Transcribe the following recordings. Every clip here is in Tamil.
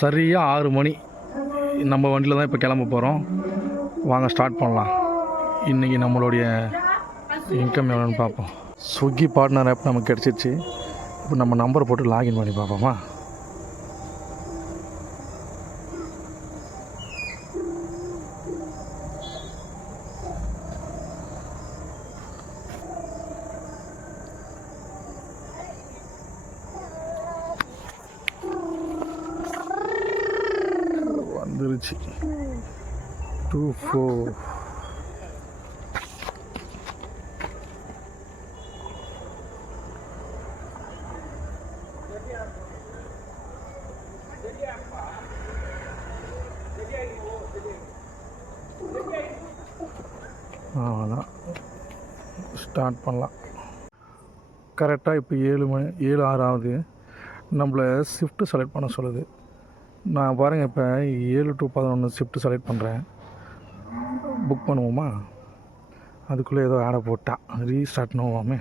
சரியாக 6 மணி நம்ம வண்டியில் தான் இப்போ கிளம்ப போகிறோம். வாங்க ஸ்டார்ட் பண்ணலாம். இன்றைக்கி நம்மளுடைய இன்கம் எவ்வளோன்னு பார்ப்போம். ஸ்விக்கி பார்ட்னர் ஆப் நமக்கு கிடச்சிருச்சு. இப்போ நம்ம நம்பரை போட்டு லாகின் பண்ணி பார்ப்போமா. வந்துருச்சு 24. அவ்வளோதான், ஸ்டார்ட் பண்ணலாம். கரெக்டாக இப்போ 7:06 ஆகுது. நம்மளை ஷிஃப்ட்டு செலக்ட் பண்ண சொல்லுது. நான் பாருங்கள் இப்போ 7 to 11 ஷிஃப்ட்டு செலக்ட் பண்ணுறேன். புக் பண்ணுவோமா? அதுக்குள்ளே ஏதோ ஆடை போட்டா ரீஸ்டார்ட் நோவாமே.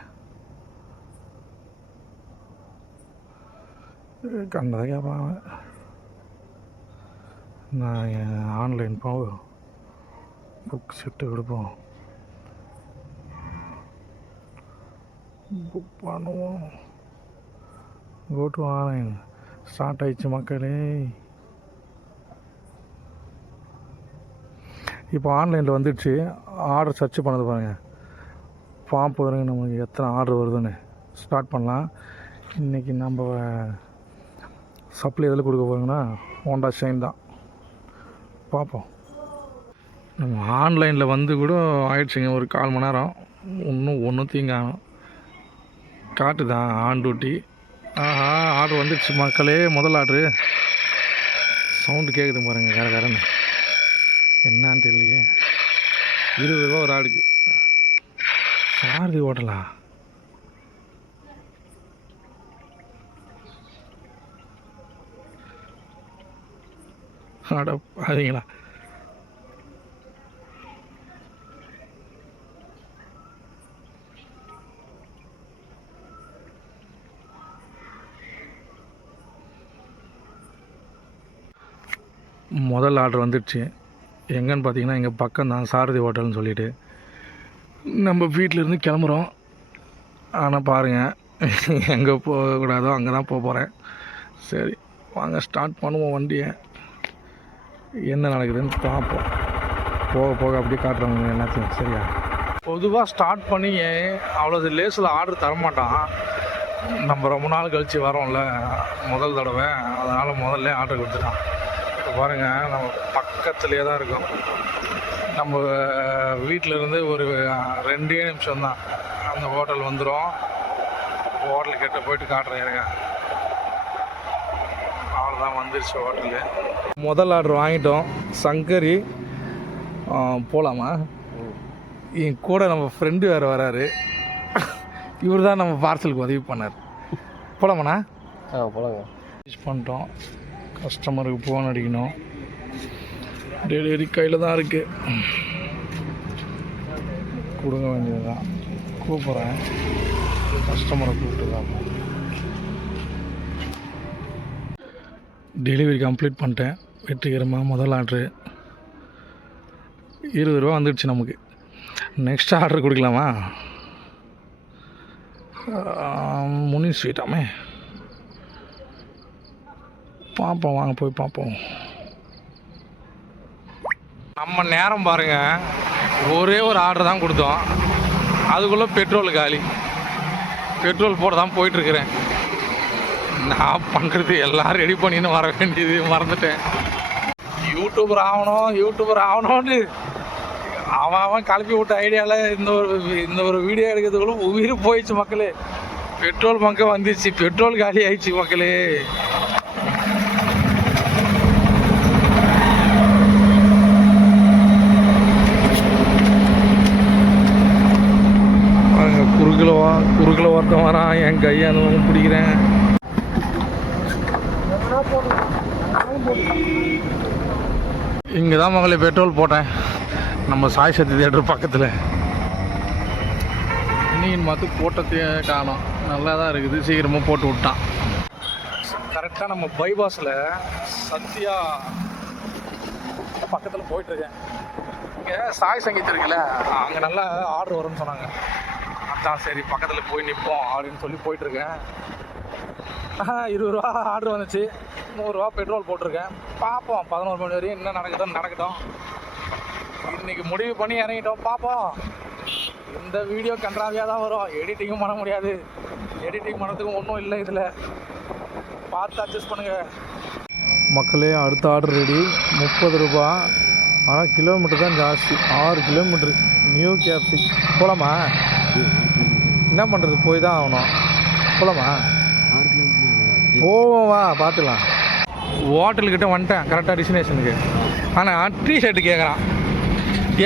கண்டதை கேட்பாங்க. நான் ஆன்லைன் புக் ஷிஃப்ட்டு கொடுப்போம். புக் பண்ணுவோம். Go to online. ஸ்டார்ட் ஆயிடுச்சு மக்களே. இப்போ ஆன்லைனில் வந்துடுச்சு. ஆர்டர் சர்ச் பண்ணது பாருங்கள். பாருங்க நமக்கு எத்தனை ஆர்டர் வருதுன்னு. ஸ்டார்ட் பண்ணலாம். இன்றைக்கி நம்ம சப்ளை எதில் கொடுக்க போகிறோங்கன்னா ஹோண்டா ஷைன் தான். பார்ப்போம். நம்ம ஆன்லைனில் வந்து கூட ஆயிடுச்சுங்க ஒரு 1/4 மணி நேரம். ஒன்றும் தீங்காணும் காட்டுதான் ஆன் டியூட்டி. ஆஹா, ஆர்டர் வந்துடுச்சு மக்களே. முதல் ஆர்டரு சவுண்டு கேட்குது பாருங்கள். கரன்னு என்னான்னு தெரியலையே. 20 ரூபா ஒரு ஆடுக்கு. சாரதி ஹோட்டலா? அட பாருங்களா. முதல் ஆர்டர் வந்துடுச்சு. எங்கன்னு பார்த்தீங்கன்னா எங்கள் பக்கம் தான் சாரதி ஹோட்டல்னு சொல்லிவிட்டு நம்ம வீட்டிலேருந்து கிளம்புறோம். ஆனால் பாருங்கள் எங்கே போகக்கூடாதோ அங்கே தான் போகிறேன். சரி வாங்க ஸ்டார்ட் பண்ணுவோம் வண்டியை. என்ன நடக்குதுன்னு பார்ப்போம். போக போக அப்படியே காட்டுறவங்க எல்லாத்தையும். சரியா? பொதுவாக ஸ்டார்ட் பண்ணி அவ்வளோ லேஸில் ஆர்டர் தரமாட்டான். நம்ம ரொம்ப நாள் கழித்து வரோம்ல முதல் தடவை, அதனால் முதல்ல ஆர்டர் கொடுத்துட்டான். இப்போ பாருங்கள் நம்ம பக்கத்துலேயே தான் இருக்கோம். நம்ம வீட்டிலேருந்து ஒரு 2 நிமிஷம் தான் அந்த ஹோட்டல் வந்துடும். ஹோட்டல் கிட்ட போயிட்டு காட்டுறேன் இருங்க. அவ்வளோதான், வந்துருச்சு ஹோட்டலு. முதல் ஆர்டர் வாங்கிட்டோம். சங்கரி போகலாமா? என் கூட நம்ம ஃப்ரெண்டு வேறு வராரு. இவர் தான் நம்ம பார்சலுக்கு உதவி பண்ணார். போகலாமாண்ணா? போகலாங்க. யூஸ் பண்ணிட்டோம். கஸ்டமருக்கு ஃபோன் அடிக்கணும். டெலிவரி கையில் தான் இருக்குது. கொடுங்க வேண்டியது தான். கூப்பிட்றேன். கஸ்டமரை கூப்பிட்டு தான். டெலிவரி கம்ப்ளீட் பண்ணிட்டேன் வெற்றிகரமாக. முதல் ஆர்டரு 20 ரூபா வந்துடுச்சு நமக்கு. நெக்ஸ்ட் ஆர்டர் கொடுக்கலாமா? முனி ஸ்வீட்டாமே. பார்ப்போம், வாங்க போய் பார்ப்போம். நம்ம நேரம் பாருங்கள். ஒரே ஒரு ஆர்டர் தான் கொடுத்தோம். அதுக்குள்ளே பெட்ரோல் காலி. பெட்ரோல் போட தான் போயிட்டுருக்கிறேன். நான் பண்ணுறது எல்லாம் ரெடி பண்ணின்னு வர வேண்டியது மறந்துட்டேன். யூடியூபர் ஆகணும்னு அவன் கிளப்பி விட்ட ஐடியாவில் இந்த ஒரு வீடியோ எடுக்கிறதுக்குள்ள உயிர் போயிடுச்சு மக்களே. பெட்ரோல் பங்கு வந்துச்சு. பெட்ரோல் காலி ஆயிடுச்சு மக்களே. குறுக்கில் ஒருத்தன் வரான். என் கையானவங்க பிடிக்கிறேன். இங்கே தான் மகளே பெட்ரோல் போட்டேன். நம்ம சாய் சக்தி தியேட்டர் பக்கத்தில். இன்னைக்கு பார்த்து போட்டத்தையே காணோம். நல்லா தான் இருக்குது. சீக்கிரமாக போட்டு விட்டான். கரெக்டாக நம்ம பைபாஸில் சத்யா பக்கத்தில் போயிட்டுருக்கேன். இங்கே சாய் சங்கீத் இருக்குல்ல, அங்கே நல்லா ஆர்டர் வரும்னு சொன்னாங்க. அதான் சரி பக்கத்தில் போய் நிற்போம் அப்படின்னு சொல்லி போயிட்டுருக்கேன். 20 ரூபா ஆர்டர் வந்துச்சு, 100 ரூபா பெட்ரோல் போட்டிருக்கேன். பார்ப்போம் 11 மணி வரையும் என்ன நடக்கட்டும். இன்றைக்கி முடிவு பண்ணி இறங்கிட்டோம், பார்ப்போம். இந்த வீடியோ கன்றாவியாக தான் வரும், எடிட்டிங்கும் பண்ண முடியாது. எடிட்டிங் பண்ணுறதுக்கும் ஒன்றும் இல்லை, இதில் பார்த்து அட்ஜஸ்ட் பண்ணுங்கள் மக்களே. அடுத்த ஆர்டர் ரெடி, 30 ரூபா. ஆனால் கிலோமீட்டர் தான் ஜாஸ்தி, 6 கிலோமீட்ரு. நியூ கேப்சி போகலாமா? என்ன பண்ணுறது, போய் தான் ஆகணும். போகலாமா? போவோம் வா, பார்த்துக்கலாம். ஹோட்டல்கிட்ட வந்துட்டேன் கரெக்டாக டெஸ்டினேஷனுக்கு. ஆனால் டிஷர்ட்டு கேட்குறான்.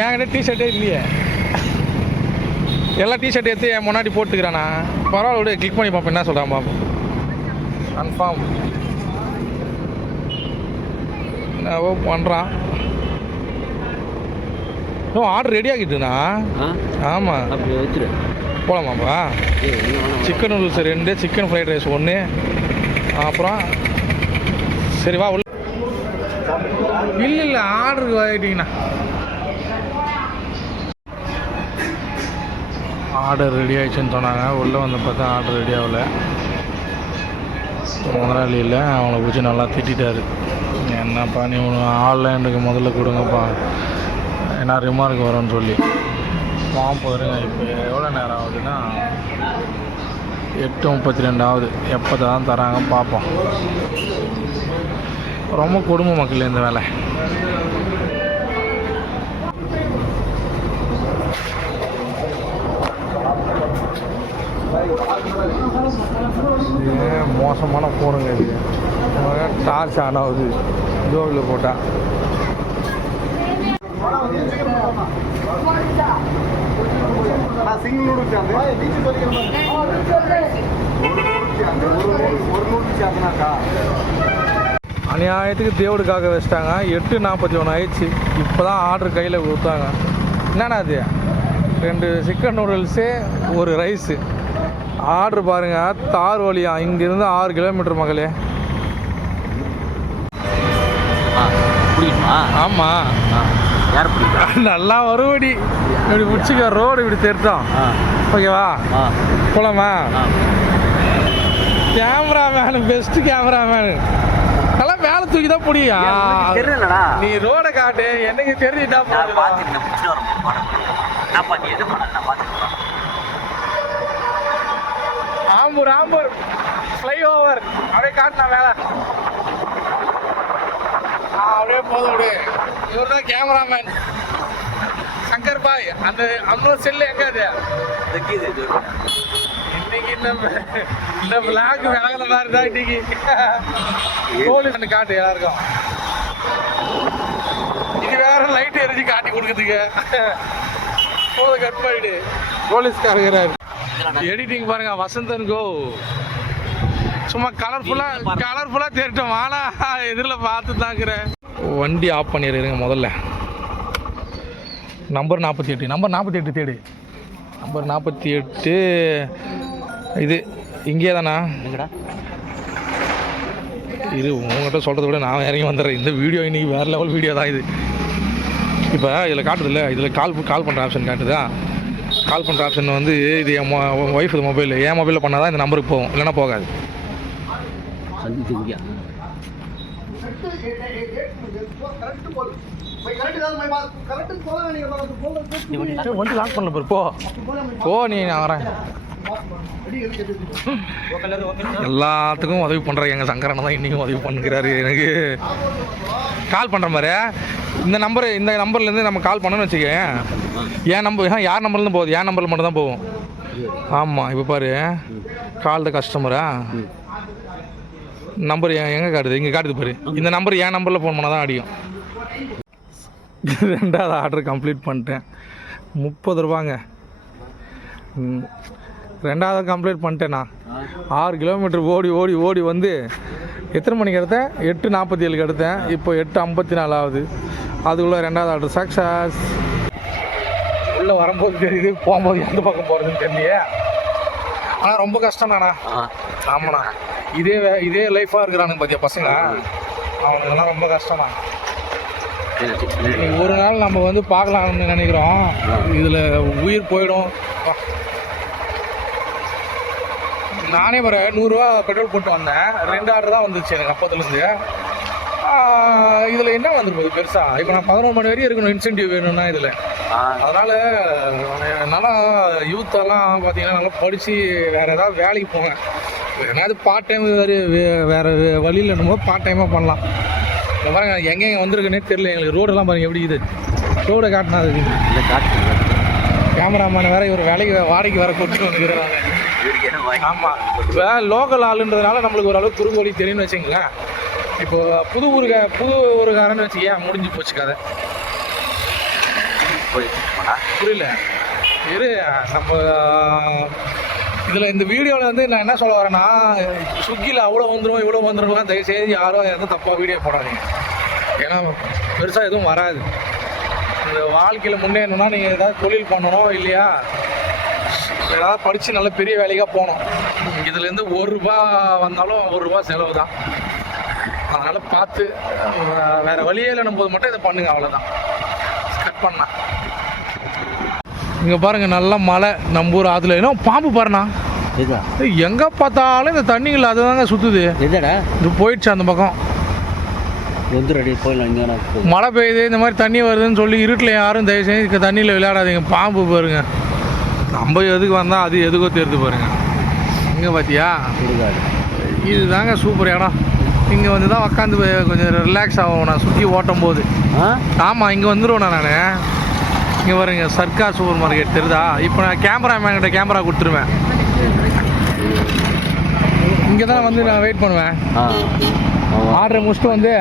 என்கிட்ட டிஷர்ட்டே இல்லையே. எல்லா டிஷர்ட் எடுத்து என் முன்னாடி போட்டுக்கிறானா. பரவாயில்ல விட, கிளிக் பண்ணி பார்ப்போம் என்ன சொல்கிறான் பார்ப்போம். கன்ஃபார்ம் என்னவோ பண்ணுறான். இன்னும் ஆர்டர் ரெடி ஆகிட்டுண்ணா. ஆமாம் போகலாமாப்பா. Chicken noodles 2, chicken fried rice 1, அப்புறம் சரி வா உள்ள. இல்லை ஆர்டருக்கு ஆகிட்டீங்கண்ணா. ஆர்டர் ரெடி ஆகிடுச்சுன்னு சொன்னாங்க. உள்ளே வந்து பார்த்தா ஆர்டர் ரெடி ஆகலை. முதலாளி இல்லை, அவனை பிடிச்சி நல்லா திட்டாரு. என்னப்பா நீ ஆன்லைனுக்கு முதல்ல கொடுங்கப்பா, ஏன்னா ரிமார்க் வரும்னு சொல்லி. பாருங்க இப்போ எவ்வளோ நேரம் ஆகுதுன்னா 8:32 ஆகுது. எப்போ தான் தராங்க பார்ப்போம். ரொம்ப கொடுமை மக்கள் இந்த வேலை. மோசமான ஃபோனுங்க இது. டார்ச் ஆன் ஆகுது ஜோவில் போட்டால். அநியாயத்துக்கு தேவடுக்காக வச்சிட்டாங்க. 8:41 ஆயிடுச்சு. இப்போ தான் ஆர்டர் கையில் கொடுத்தாங்க. என்னண்ணா அது, 2 சிக்கன் நூடுல்ஸு 1 ரைஸு. ஆர்டர் பாருங்கள், தார் வழியா இங்கேருந்து 6 கிலோமீட்டர் மகளே. ஆமாம் யார் பிடிக்கும், நல்லா வருவடி. இப்படி பிடிச்சிக்க ரோடு இப்படி தெரிட்டோம். ஓகேவா போலாமா? கேமராமேனு பெஸ்ட்டு கேமராமேனு நல்லா மேலே தூக்கி தான் புடியா. நீ ரோடை காட்டு, என்னைக்கு தெரிஞ்சுட்டா ஆம்பூர் ஃப்ளைஓவர் அப்படியே காட்டினா மேலே. அப்படியே போதும் அப்படியே. இவர் தான் கேமராமேன் சங்கர் பாய். அந்த செல்லு எங்க அது இன்னைக்கு இந்த பிளாக் விலகின மாதிரி தான் இன்னைக்கு. போலீஸ் காட்டு எல்லாருக்கும். இது வேற லைட் எரிஞ்சு காட்டி கொடுக்குறதுக்கு போதும். கட் பண்ணிட்டு போலீஸ்காரங்கிறாரு. எடிட்டிங் பாருங்க, வசந்தன் கோ. சும்மா கலர்ஃபுல்லாக தேடிட்டோம். வானா எதிரில் பார்த்து தாக்குறேன். வண்டி ஆஃப் பண்ணிடுறேங்க முதல்ல. நம்பர் 48 தேடு. நம்பர் 48 இது இங்கே தானா? இது உங்கள்கிட்ட சொல்கிறத விட நான் இறங்கி வந்துடுறேன். இந்த வீடியோ இன்றைக்கி வேறு லெவல் வீடியோ தான் இது. இப்போ இதில் காட்டுது இல்லை, இதில் கால் பண்ணுற ஆப்ஷன் காட்டுதா? கால் பண்ணுற ஆப்ஷன் வந்து இது என் ஒய்ஃப் மொபைல், என் மொபைலில் பண்ணால் தான் இந்த நம்பருக்கு போகும், இல்லைன்னா போகாது. வண்டி லாக் பண்ணல பாரு. போ நீ, நான் வரேன். எல்லாத்துக்கும் உதவி பண்ணுற எங்கள் சங்கரனை தான் இன்றைக்கும் உதவி பண்ணுறாரு எனக்கு. கால் பண்ணுற மாதிரி இந்த நம்பர்லேருந்து நம்ம கால் பண்ணணும்னு வச்சுக்கேன். என் நம்பர் யார் நம்பர்லேருந்து போகுது, என் நம்பரில் மட்டும் தான் போகும். ஆமாம் இப்போ பாரு, கால் த கஸ்டமரா நம்பர் எங்கே காட்டுது, இங்கே காட்டுது பாரு. இந்த நம்பர் என் நம்பரில் ஃபோன் பண்ணால் தான் அடிக்கும். 2வது ஆர்டர் கம்ப்ளீட் பண்ணிட்டேன். 30 ரூபாங்க. 2வது கம்ப்ளீட் பண்ணிட்டேண்ணா. 6 கிலோமீட்டர் ஓடி வந்து எத்தனை மணிக்கு எடுத்தேன்? 8:47க்கு எடுத்தேன். இப்போ 8:54 ஆகுது. அதுக்குள்ளே 2வது ஆர்டர் சக்ஸஸ். உள்ளே வரும்போது தெரியுது, போகும்போது எந்த பக்கம் போகிறதுன்னு தெரியலையே. ஆனால் ரொம்ப கஷ்டம் தானா. ஆமாண்ணா, இதே லைஃபாக இருக்கிறானுங்க பார்த்தியா பசங்க, அவனுங்கெல்லாம் ரொம்ப கஷ்டம்ண்ணா. ஒரு நாள் நம்ம வந்து பார்க்கலாம்னு நினைக்கிறோம், இதில் உயிர் போயிடும். நானே வர 100 ரூபா பெட்ரோல் போட்டு வந்தேன், 2 ஆர்டர் தான் வந்துச்சு எனக்கு அப்போத்துலேருந்து. இதில் என்ன வந்துருக்குது பெருசாக? இப்போ நான் 11 மணி வரையும் இருக்கணும், இன்சென்டிவ் வேணும்னா இதில். அதனால் நல்லா யூத்தெல்லாம் பார்த்தீங்கன்னா நல்லா படித்து வேறு ஏதாவது வேலைக்கு போங்க. ஏன்னாவது பார்ட் டைம் வேறு வழியில் என்னமோ பார்ட் டைமாக பண்ணலாம். இந்த மாதிரி எங்கெங்கே வந்திருக்குன்னே தெரியல எங்களுக்கு. ரோடெல்லாம் பாருங்கள் எப்படி இது, ரோடை காட்டினா அது இல்லை காட்டு. கேமராமேன் வேறு இவர் வேலைக்கு வாடகைக்கு வேறு கொண்டு வந்துக்கிறாங்க. ஆமாம், இப்போ லோக்கல் ஆளுன்றதுனால நம்மளுக்கு ஓரளவுக்கு குறுக்கு வழி தெரியும்னு வச்சுங்களேன். இப்போ புது ஊருக்காரன்னு வச்சுக்க முடிஞ்சு போச்சு கதை. புரியல இரு நம்ம இதில் இந்த வீடியோவில் வந்து நான் என்ன சொல்ல வரேன்னா, ஸ்விக்கியில் அவ்வளோ வந்துடும் இவ்வளோ வந்துடும் தயவுசெய்து யாரும் எதுவும் தப்பாக வீடியோ போடாதீங்க. ஏன்னா பெருசாக எதுவும் வராது. இந்த வாழ்க்கையில் முன்னேறணும்னா நீங்கள் ஏதாவது தொழில் பண்ணணும் இல்லையா, ஏதாவது படித்து நல்ல பெரிய வேலைக்காக போகணும். இதுலேருந்து 1 ரூபா வந்தாலும் 1 ரூபா செலவு தான். அதனால் பார்த்து வேறு வழியே இல்லைன்னும் போது மட்டும் இதை பண்ணுங்க, அவ்வளோதான். கட் பண்ணா இங்கே பாருங்கள் நல்லா மழை, நம்ம ஊர் ஆற்றுல ஏன்னா பாம்பு பாருண்ணா. எங்கே பார்த்தாலும் இந்த தண்ணிகள் அதுதாங்க சுற்றுது. இது போயிடுச்சு அந்த பக்கம். மழை பெய்யுது, இந்த மாதிரி தண்ணி வருதுன்னு சொல்லி இருட்டில் யாரும் தயவு செஞ்சு தண்ணியில் விளையாடாதீங்க. பாம்பு பாருங்க, நம்ம எதுக்கு வந்தால் அது எதுக்கோ தெரிந்து பாருங்க. இங்கே பார்த்தியா, இது தாங்க சூப்பர் இடம். இங்கே வந்து தான் உக்காந்து கொஞ்சம் ரிலாக்ஸ் ஆகும் நான் சுற்றி ஓட்டும் போது. ஆமாம், இங்கே வந்துடுவேண்ணா நான். இங்கே வருங்க சர்க்கார் சூப்பர் மார்க்கெட் தெரியுதா. இப்போ நான் கேமராமேன்கிட்ட கேமரா கொடுத்துருவேன். இங்கே தான் வந்து நான் வெயிட் பண்ணுவேன். ஆர்டரை முடிச்சுட்டு வந்து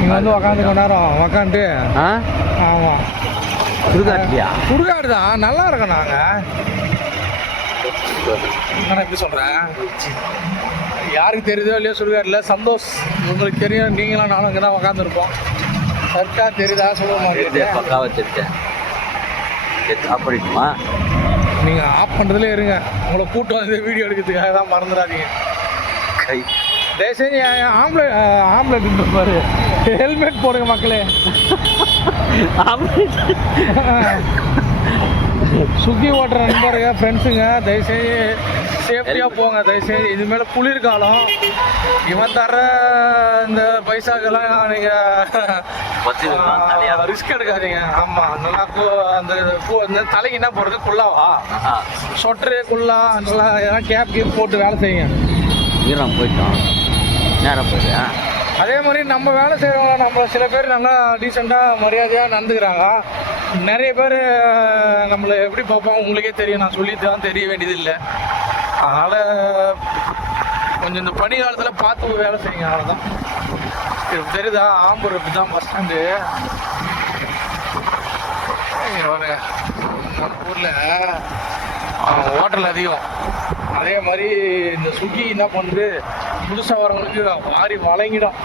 இங்கே வந்து உக்காந்து கொஞ்ச நேரம் உக்காந்துட்டு. ஆமாம், சுடுகாடு தான் நல்லா இருக்கும். நாங்கள் நான் எப்படி சொல்கிறேன், யாருக்கு தெரியுதோ இல்லையோ சுடுகாட்டில் சந்தோஷ் உங்களுக்கு தெரியும். நீங்களாம் நானும் இங்கே தான் உக்காந்துருப்போம். சர்க்கார் தெரியுதா சூப்பர் மார்க்கெட் பக்காவாக தெரிஞ்சேன். ஆஃப் பண்ணிட்டுமா? நீங்கள் ஆஃப் பண்ணுறதுலே இருங்க, உங்களை கூட்டம் வந்து வீடியோ எடுக்கிறதுக்காக தான் மறந்துடாதீங்க. தயவுசெய்து ஆம்லெட் பாரு, ஹெல்மெட் போடுங்க மக்களே. சுக்கி ஓட்டுற நண்பருங்க ஃப்ரெண்ட்ஸுங்க தயவுசெய்து சேஃப்டியாக போங்க. தயவுசெய்து இதுமாரி குளிர்காலம், இவன் தர இந்த பைசாக்கெல்லாம் நீங்கள் ரிஸ்க் எடுக்காதீங்க. ஆமாம், நல்லா அந்த தலைக்கு என்ன போடுறது, குள்ளாவா சொட்டரு குள்ளா நல்லா எதாவது கேப் போட்டு வேலை செய்யுங்க. ஈரம் போயிட்டோம் நேரம் போயிட்டு. அதே மாதிரி நம்ம வேலை செய்கிறவங்க நம்மளை சில பேர் நல்லா டீசெண்டாக மரியாதையாக நடந்துக்கிறாங்க. நிறைய பேர் நம்மளை எப்படி பார்ப்பாங்க உங்களுக்கே தெரியும், நான் சொல்லிட்டு தான் தெரிய வேண்டியது இல்லை. அதனால் கொஞ்சம் இந்த பனி காலத்தில் பார்த்து வேலை செய்யுங்க, அவ்வளோதான். தெரியுதா, ஆம்பூர் இப்படி தான் பஸ் ஸ்டாண்டு. நம்ம ஊரில் ஹோட்டல் அதிகம். அதே மாதிரி இந்த ஸ்விக்கி என்ன பண்ணுது, புதுசாக வரவங்களுக்கு வாரி வழங்கிடும்.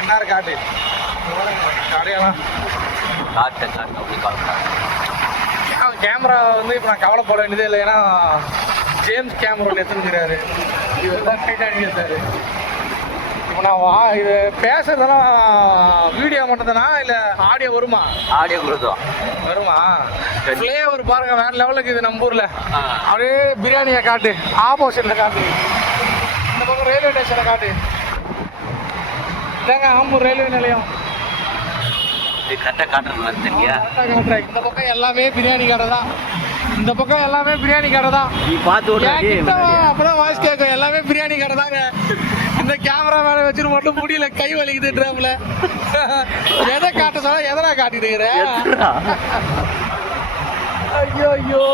என்ன காட்டு கடையெல்லாம் கேமரா வந்து இப்போ நான் கவலைப்பட வேண்டியதே இல்லை. ஏன்னா ஜேம்ஸ் கேமரா எடுத்துருக்கிறாரு, இவர் தான் டைட்டானிக் எடுத்தாரு. இப்போ நான் இது பேசுறதெல்லாம் வீடியோ மட்டும்தானா இல்லை ஆடியோ வருமா? ஆடியோ வருமா? ஃப்ளேவர் பாருங்க வேற லெவலுக்கு இது நம்ம ஊரில். அப்படியே பிரியாணியை காட்டு, ஆப்போசிட்டில் காட்டு, இந்த பக்கம் ரயில்வே ஸ்டேஷனை காட்டு. இதாங்க ஆம்பூர் ரயில்வே நிலையம். காட்டுறேன். இந்த பக்கம் எல்லாமே பிரியாணி கடை தான். இந்த பக்கம் எல்லாமே பிரியாணி கடை தான். நீ பார்த்து அப்பதான் வாய்ஸ் கேட்கும். எல்லாமே பிரியாணி கடை தாங்க. இந்த கேமரா மேலே வச்சுட்டு மட்டும் முடியல, கை வலிக்குதுன்றாப்புல. எதை காட்ட சொல்ல எதனா காட்டிட்டு இருக்கிறேன். ஐயோ ஐயோ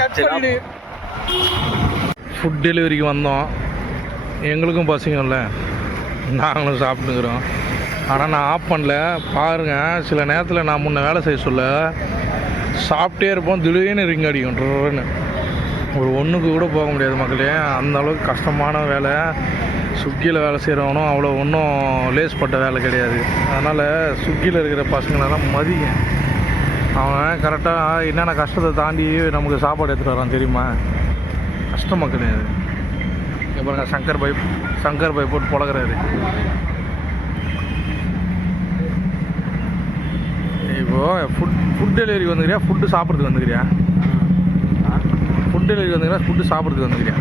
கட் பண்ணிடு. ஃபுட் டெலிவரிக்கு வந்தோம், எங்களுக்கும் பசிக்கும்ல, நாங்களும் சாப்பிட்டுக்கிறோம். ஆனால் நான் ஆஃப் பண்ணல பாருங்கள். சில நேரத்தில் நான் முன்ன வேலை செய்ய சொல்ல சாப்பிட்டே இருப்போம், திடீர்னு ரிங் அடிக்கும். ஒரு ஒன்றுக்கு கூட போக முடியாது மக்களே, அந்த அளவுக்கு கஷ்டமான வேலை. ஸ்விக்கியில் வேலை செய்கிறவனும் அவ்வளோ ஒன்றும் லேஸ்பட்ட வேலை கிடையாது. அதனால் ஸ்விக்கியில் இருக்கிற பசங்களெல்லாம் மதிங்க. அவன் கரெக்டாக என்னென்ன கஷ்டத்தை தாண்டி நமக்கு சாப்பாடு எடுத்துகிட்டு வரான் தெரியுமா? கஷ்டமாக கிடையாது. இங்கே பாருங்க சங்கர் பை போட்டு பழகிறாரு. இப்போது ஃபுட் டெலிவரி வந்துக்கிறியா, ஃபுட்டு சாப்பிட்றதுக்கு வந்துக்கிறியா? ஃபுட் டெலிவரி வந்துக்கிறா, ஃபுட்டு சாப்பிட்றதுக்கு வந்துக்கிறியா?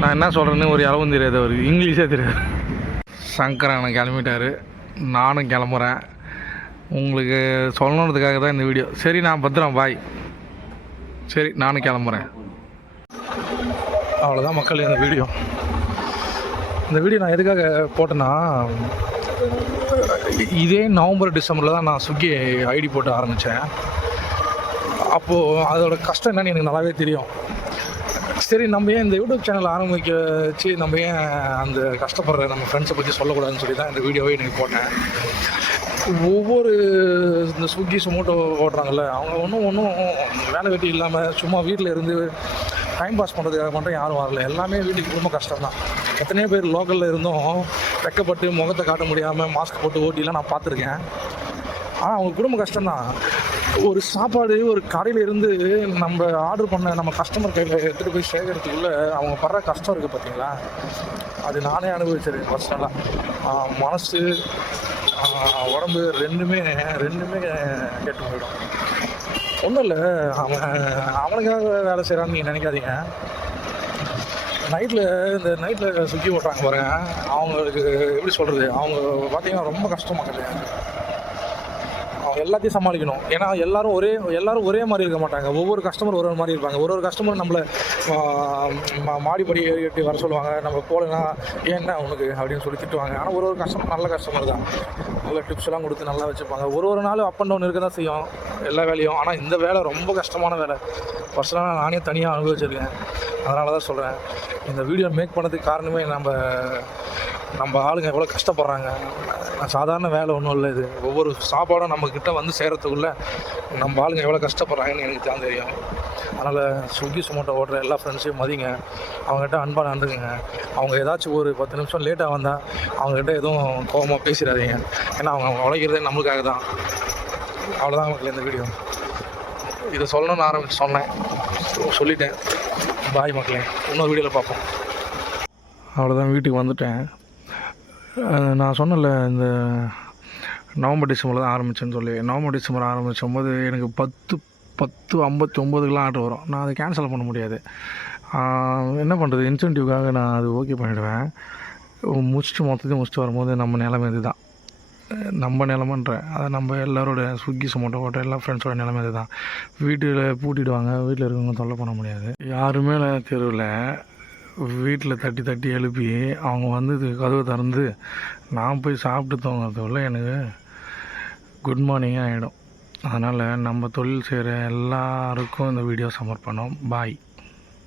நான் என்ன சொல்கிறேன்னு ஒரு அளவும் தெரியாது, அவருக்கு இங்கிலீஷே தெரியாது. சங்கர் அண்ணன் கிளம்பிட்டார், நானும் கிளம்புறேன். உங்களுக்கு சொல்லணுன்றதுக்காக தான் இந்த வீடியோ. சரி, நான் பத்திரம், பாய். சரி, நானும் கிளம்புறேன். அவ்வளோதான் மக்கள் இந்த வீடியோ. இந்த வீடியோ நான் எதுக்காக போட்டேன்னா, இதே நவம்பர் டிசம்பரில் தான் நான் ஸ்விக்கி ஐடி போட்டு ஆரம்பித்தேன். அப்போது அதோட கஷ்டம் என்னன்னு எனக்கு நல்லாவே தெரியும். சரி, நம்ம ஏன் இந்த யூடியூப் சேனல் ஆரம்பிக்க வச்சு நம்ம ஏன் அந்த கஷ்டப்படுற நம்ம ஃப்ரெண்ட்ஸை பற்றி சொல்லக்கூடாதுன்னு சொல்லி தான் இந்த வீடியோவே எனக்கு போட்டேன். ஒவ்வொரு இந்த ஸ்விக்கி சொமோட்டோ ஓடுறாங்கல்ல, அவங்க ஒன்றும் வேலை வெட்டி இல்லாமல் சும்மா வீட்டில் இருந்து டைம் பாஸ் பண்ணுறதுக்காக மட்டும் யாரும் வரல. எல்லாமே வீட்டுக்கு ரொம்ப கஷ்டம் தான். எத்தனையோ பேர் லோக்கலில் இருந்தும் வெக்கப்பட்டு முகத்தை காட்ட முடியாமல் மாஸ்க் போட்டு ஓட்டிலாம் நான் பார்த்துருக்கேன். ஆனால் அவங்க குடும்ப கஷ்டம்தான். ஒரு சாப்பாடு ஒரு கடையில் இருந்து நம்ம ஆர்டர் பண்ண நம்ம கஸ்டமர் கையில் எடுத்துகிட்டு போய் சேர்க்கறதுக்குள்ளே அவங்க படுற கஷ்டம் இருக்குது பார்த்தீங்களா, அது நானே அனுபவிச்சிருக்கேன் பர்சனலாக. மனசு உடம்பு ரெண்டுமே கெட்டு போயிடும். ஒன்றும் இல்லை, அவனுக்காக வேலை செய்கிறான்னு நீங்கள் நினைக்காதீங்க. நைட்டில் சுக்கி ஓட்டுறாங்க பாருங்க, அவங்களுக்கு எப்படி சொல்கிறது, அவங்க பார்த்தீங்கன்னா ரொம்ப கஷ்டமாக கிடையாது. அவங்க எல்லாத்தையும் சமாளிக்கணும். ஏன்னா எல்லாரும் ஒரே மாதிரி இருக்க மாட்டாங்க. ஒவ்வொரு கஸ்டமர் ஒரு மாதிரி இருப்பாங்க. ஒரு கஸ்டமர் நம்மளை மாடிப்படி ஏறி வர சொல்லுவாங்க. நம்ம போகலன்னா ஏன்னா உனக்கு அப்படின்னு சொல்லி திட்டுவாங்க. ஆனால் ஒரு கஸ்டமர் நல்ல கஸ்டமர் தான், நல்ல டிப்ஸ் எல்லாம் கொடுத்து நல்லா வச்சுருப்பாங்க. ஒரு நாளும் அப் அண்ட் டவுன் இருக்க தான் செய்யும் எல்லா வேலையும். ஆனால் இந்த வேலை ரொம்ப கஷ்டமான வேலை. பர்சனலாக நானே தனியாக அனுபவிச்சிருக்கேன். அதனால தான் சொல்கிறேன். இந்த வீடியோ மேக் பண்ணதுக்கு காரணமே நம்ம ஆளுங்க எவ்வளோ கஷ்டப்படுறாங்க. சாதாரண வேலை ஒன்றும் இல்லை இது. ஒவ்வொரு சாப்பாடும் நம்மக்கிட்ட வந்து சேர்கிறதுக்குள்ளே நம்ம ஆளுங்க எவ்வளோ கஷ்டப்படுறாங்கன்னு எனக்கு தான் தெரியும். அதனால் ஸ்விக்கி சொமோட்டோ ஓடுற எல்லா ஃப்ரெண்ட்ஸையும் மதிங்க, அவங்ககிட்ட அன்பாக நடந்துக்குங்க. அவங்க ஏதாச்சும் ஒரு 10 நிமிஷம் லேட்டாக வந்தால் அவங்ககிட்ட எதுவும் கோபமாக பேசிடாதீங்க. ஏன்னா அவங்க உழைக்கிறதே நம்மளுக்காக தான். அவ்வளோதான் மக்கள் இந்த வீடியோ. இதை சொல்லணும்னு சொன்னேன், சொல்லிட்டேன். பாய் மக்களே, இன்னொரு வீடியோவில் பார்ப்போம். அவ்வளோதான், வீட்டுக்கு வந்துட்டேன். நான் சொன்னல இந்த நவம்பர் டிசம்பரில் தான் ஆரம்பித்தேன்னு சொல்லி. நவம்பர் டிசம்பர் ஆரம்பிக்கும் போது எனக்கு 10:59 ஆர்டர் வரும். நான் அதை கேன்சல் பண்ண முடியாது. என்ன பண்ணுறது, இன்சென்டிவ்காக நான் அது ஓகே பண்ணிவிடுவேன். மொத்தத்தையும் முடிச்சுட்டு வரும்போது நம்ம நிலைமை இது தான். நம்ம நிலமன்றேன், அதை நம்ம எல்லோரோட ஸ்விக்கி சொமோட்டோ ஓட்ட எல்லா ஃப்ரெண்ட்ஸோட நிலைமை இது தான். வீட்டில் பூட்டிடுவாங்க, வீட்டில் இருக்கவங்க தொல்லை பண்ண முடியாது. யாருமே தெருவில் வீட்டில் தட்டி எழுப்பி அவங்க வந்து கதவை திறந்து நான் போய் சாப்பிட்டு தூங்கிறதுக்குள்ள எனக்கு குட் மார்னிங்காக ஆகிடும். அதனால் நம்ம தொழில் செய்கிற எல்லாருக்கும் இந்த வீடியோ சமர்ப்பணம். பாய்.